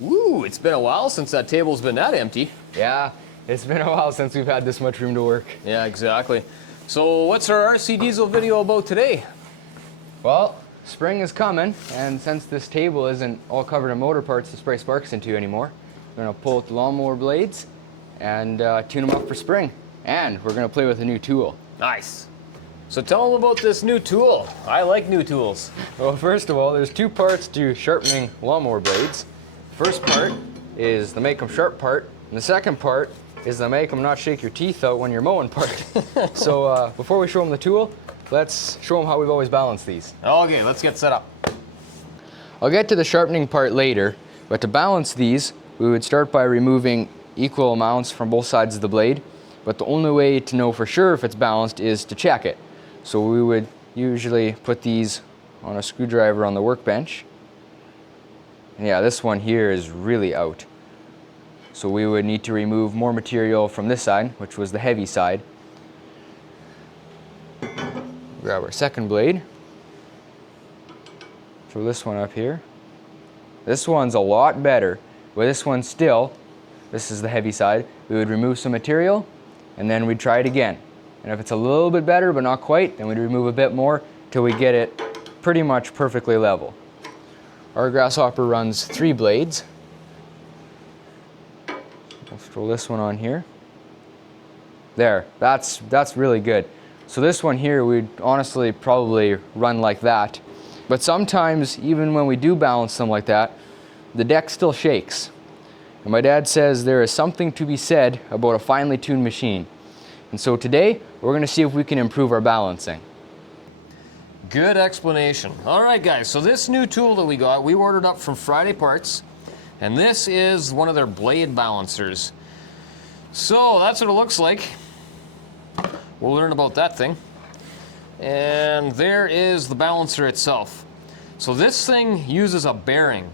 Woo, it's been a while since that table's been that empty. Yeah, it's been a while since we've had this much room to work. Yeah, exactly. So what's our RCDiesel video about today? Well, spring is coming, and since this table isn't all covered in motor parts to spray sparks into anymore, we're gonna pull out the lawnmower blades and tune them up for spring. And we're gonna play with a new tool. Nice. So tell them about this new tool. I like new tools. Well, first of all, there's two parts to sharpening lawnmower blades. The first part is the make them sharp part, and the second part is the make them not shake your teeth out when you're mowing part. So before we show them the tool, let's show them how we've always balanced these. Okay, let's get set up. I'll get to the sharpening part later, but to balance these, we would start by removing equal amounts from both sides of the blade. But the only way to know for sure if it's balanced is to check it. So we would usually put these on a screwdriver on the workbench. And yeah, this one here is really out. So we would need to remove more material from this side, which was the heavy side. Grab our second blade. Throw this one up here. This one's a lot better, but this one still, this is the heavy side. We would remove some material and then we'd try it again. And if it's a little bit better but not quite, then we'd remove a bit more till we get it pretty much perfectly level. Our grasshopper runs 3 blades. Let's throw this one on here. There, that's really good. So this one here, we'd honestly probably run like that. But sometimes, even when we do balance them like that, the deck still shakes. And my dad says there is something to be said about a finely tuned machine. And so today, we're gonna see if we can improve our balancing. Good explanation. All right, guys, so this new tool that we got, we ordered up from FridayParts, and this is one of their blade balancers. So that's what it looks like. We'll learn about that thing. And there is the balancer itself. So this thing uses a bearing,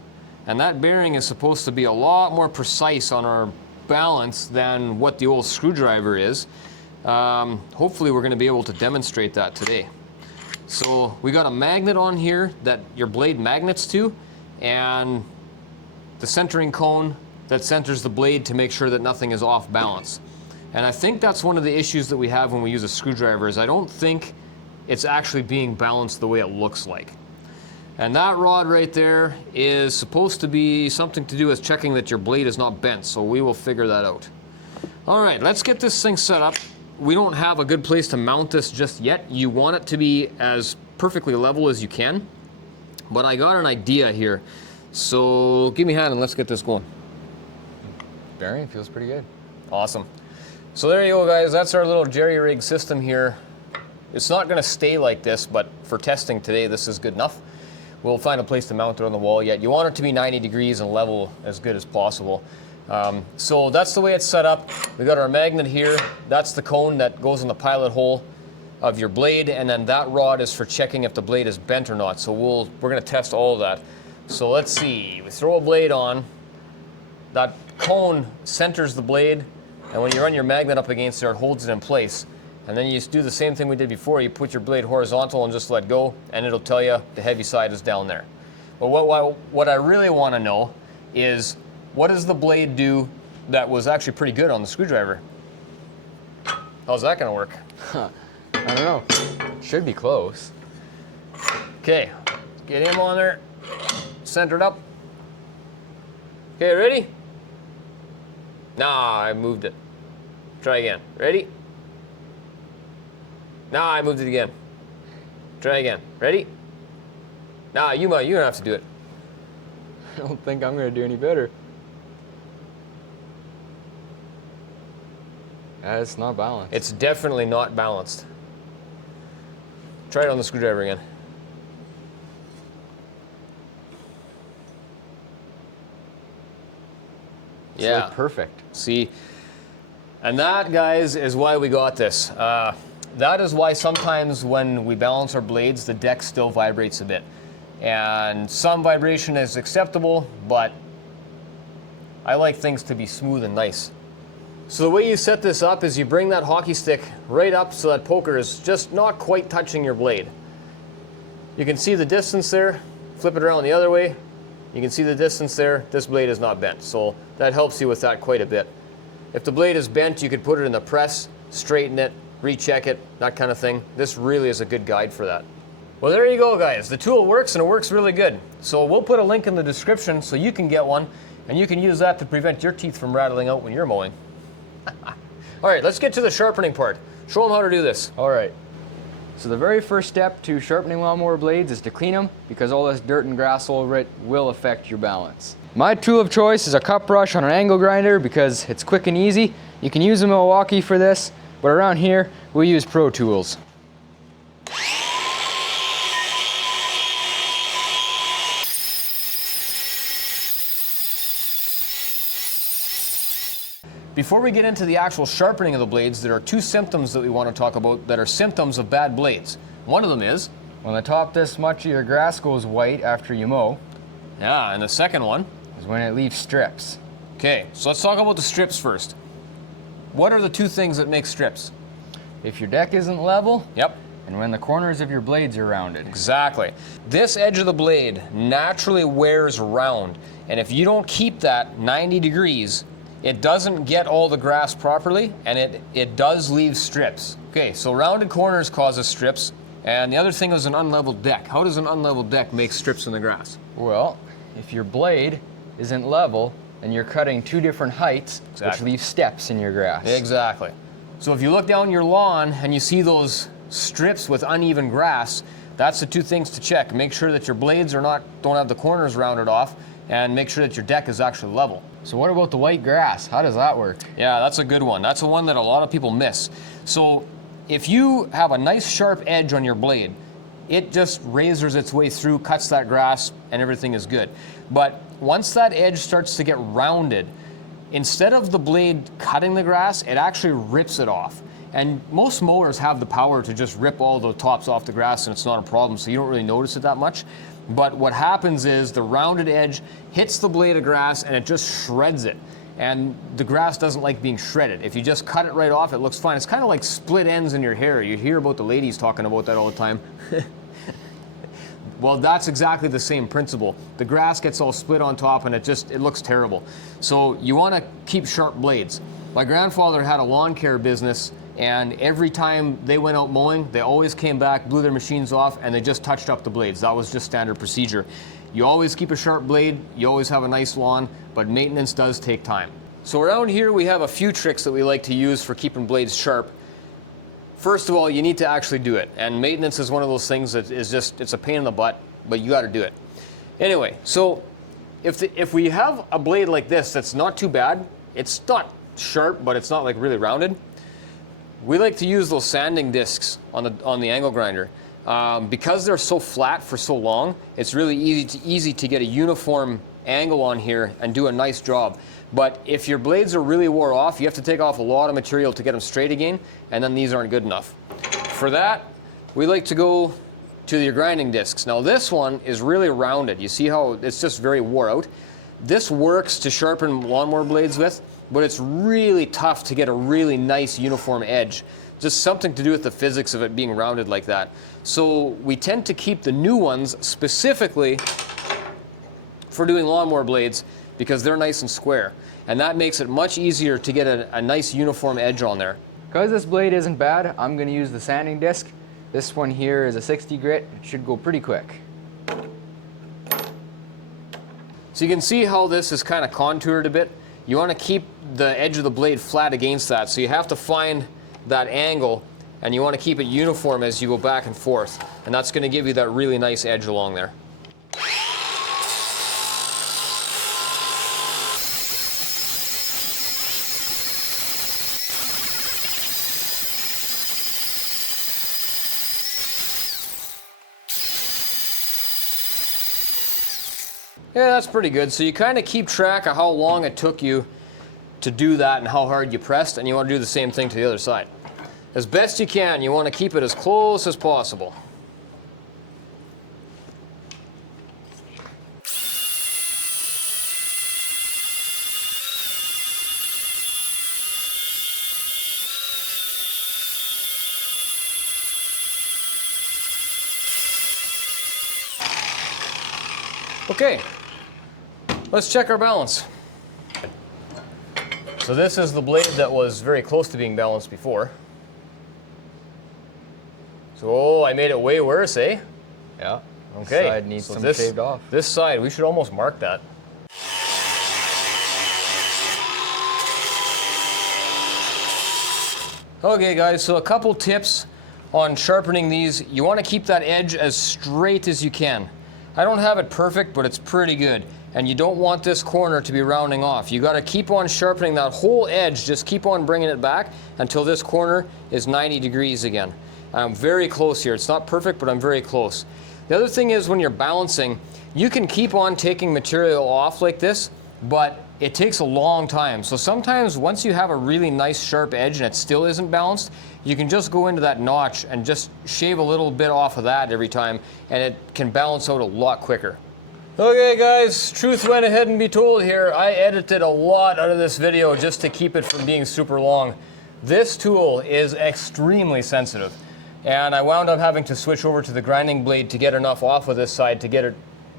and that bearing is supposed to be a lot more precise on our balance than what the old screwdriver is. Hopefully we're going to be able to demonstrate that today. So we got a magnet on here that your blade magnets to, and the centering cone that centers the blade to make sure that nothing is off balance. And I think that's one of the issues that we have when we use a screwdriver, is I don't think it's actually being balanced the way it looks like. And that rod right there is supposed to be something to do with checking that your blade is not bent, so we will figure that out. All right, let's get this thing set up. We don't have a good place to mount this just yet. You want it to be as perfectly level as you can, but I got an idea here. So give me a hand and let's get this going. Bearing feels pretty good. Awesome. So there you go, guys. That's our little jerry-rig system here. It's not going to stay like this, but for testing today, this is good enough. We'll find a place to mount it on the wall yet. You want it to be 90 degrees and level as good as possible. So that's the way it's set up. We got our magnet here. That's the cone that goes in the pilot hole of your blade, and then that rod is for checking if the blade is bent or not. So we're going to test all of that. So let's see. We throw a blade on. That cone centers the blade, and when you run your magnet up against there, it holds it in place. And then you just do the same thing we did before. You put your blade horizontal and just let go, and it'll tell you the heavy side is down there. But what I really want to know is, what does the blade do that was actually pretty good on the screwdriver? How's that going to work? I don't know. Should be close. Okay, get him on there, centered up. Okay, ready? Nah, I moved it. Try again. Ready? Nah, I moved it again. Try again. Ready? Nah, you don't have to do it. I don't think I'm going to do any better. It's not balanced. It's definitely not balanced. Try it on the screwdriver again. It's Yeah. like perfect. See, and that, guys, is why we got this. That is why sometimes when we balance our blades, the deck still vibrates a bit. And some vibration is acceptable, but I like things to be smooth and nice. So the way you set this up is you bring that hockey stick right up so that poker is just not quite touching your blade. You can see the distance there. Flip it around the other way. You can see the distance there. This blade is not bent, so that helps you with that quite a bit. If the blade is bent, you could put it in the press, straighten it, recheck it, that kind of thing. This really is a good guide for that. Well, there you go, guys. The tool works, and it works really good. So we'll put a link in the description so you can get one, and you can use that to prevent your teeth from rattling out when you're mowing. All right, let's get to the sharpening part. Show them how to do this. All right. So the very first step to sharpening lawnmower blades is to clean them, because all this dirt and grass over it will affect your balance. My tool of choice is a cut brush on an angle grinder because it's quick and easy. You can use a Milwaukee for this, but around here we use Pro Tools. Before we get into the actual sharpening of the blades, there are two symptoms that we want to talk about that are symptoms of bad blades. One of them is when the top this much of your grass goes white after you mow. Yeah, and the second one is when it leaves strips. Okay, so let's talk about the strips first. What are the two things that make strips? If your deck isn't level. Yep. And when the corners of your blades are rounded. Exactly. This edge of the blade naturally wears round, and if you don't keep that 90 degrees, it doesn't get all the grass properly, and it does leave strips. Okay, so rounded corners causes strips, and the other thing is an unleveled deck. How does an unleveled deck make strips in the grass? Well, if your blade isn't level, then you're cutting two different heights, Exactly. which leave steps in your grass. Exactly. So if you look down your lawn and you see those strips with uneven grass, that's the two things to check. Make sure that your blades don't have the corners rounded off, and make sure that your deck is actually level. So what about the white grass? How does that work? Yeah, that's a good one. That's the one that a lot of people miss. So if you have a nice sharp edge on your blade, it just razors its way through, cuts that grass, and everything is good. But once that edge starts to get rounded, instead of the blade cutting the grass, it actually rips it off. And most mowers have the power to just rip all the tops off the grass, and it's not a problem, so you don't really notice it that much. But what happens is the rounded edge hits the blade of grass and it just shreds it. And the grass doesn't like being shredded. If you just cut it right off, it looks fine. It's kind of like split ends in your hair. You hear about the ladies talking about that all the time. Well, that's exactly the same principle. The grass gets all split on top and it looks terrible. So you want to keep sharp blades. My grandfather had a lawn care business, and every time they went out mowing, they always came back, blew their machines off, and they just touched up the blades. That was just standard procedure. You always keep a sharp blade, you always have a nice lawn, but maintenance does take time. So around here we have a few tricks that we like to use for keeping blades sharp. First of all, you need to actually do it, and maintenance is one of those things that is just, it's a pain in the butt, but you got to do it. Anyway, so if we have a blade like this that's not too bad, it's not sharp, but it's not like really rounded, we like to use those sanding discs on the angle grinder. Because they're so flat for so long, it's really easy to get a uniform angle on here and do a nice job. But if your blades are really wore off, you have to take off a lot of material to get them straight again, and then these aren't good enough. For that, we like to go to your grinding discs. Now this one is really rounded. You see how it's just very wore out? This works to sharpen lawnmower blades with, but it's really tough to get a really nice uniform edge. Just something to do with the physics of it being rounded like that. So we tend to keep the new ones specifically for doing lawnmower blades because they're nice and square. And that makes it much easier to get a nice uniform edge on there. Because this blade isn't bad, I'm going to use the sanding disc. This one here is a 60 grit. It should go pretty quick. So you can see how this is kind of contoured a bit. You want to keep the edge of the blade flat against that, so you have to find that angle, and you want to keep it uniform as you go back and forth, and that's going to give you that really nice edge along there. Yeah, that's pretty good. So you kind of keep track of how long it took you to do that and how hard you pressed, and you want to do the same thing to the other side. As best you can, you want to keep it as close as possible. Okay, let's check our balance. So this is the blade that was very close to being balanced before. So I made it way worse, eh? Yeah. Okay. Side needs some shaved off. This side, we should almost mark that. Okay guys, so a couple tips on sharpening these. You want to keep that edge as straight as you can. I don't have it perfect, but it's pretty good. And you don't want this corner to be rounding off. You got to keep on sharpening that whole edge, just keep on bringing it back until this corner is 90 degrees again. I'm very close here. It's not perfect, but I'm very close. The other thing is when you're balancing, you can keep on taking material off like this, but it takes a long time. So sometimes once you have a really nice sharp edge and it still isn't balanced, you can just go into that notch and just shave a little bit off of that every time, and it can balance out a lot quicker. Okay guys, truth went ahead and be told here. I edited a lot out of this video just to keep it from being super long. This tool is extremely sensitive, and I wound up having to switch over to the grinding blade to get enough off of this side to get it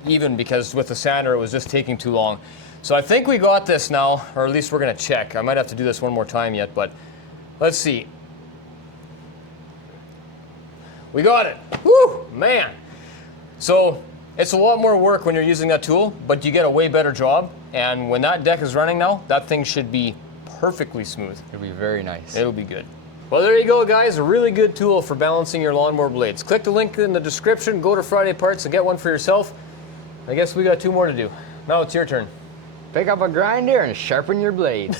even, because with the sander it was just taking too long. So I think we got this now, or at least we're gonna check. I might have to do this one more time yet, but let's see. We got it. Woo, man. So it's a lot more work when you're using that tool, but you get a way better job. And when that deck is running now, that thing should be perfectly smooth. It'll be very nice. It'll be good. Well, there you go, guys. A really good tool for balancing your lawnmower blades. Click the link in the description, go to Friday Parts and get one for yourself. I guess we got 2 more to do. Now it's your turn. Pick up a grinder and sharpen your blade.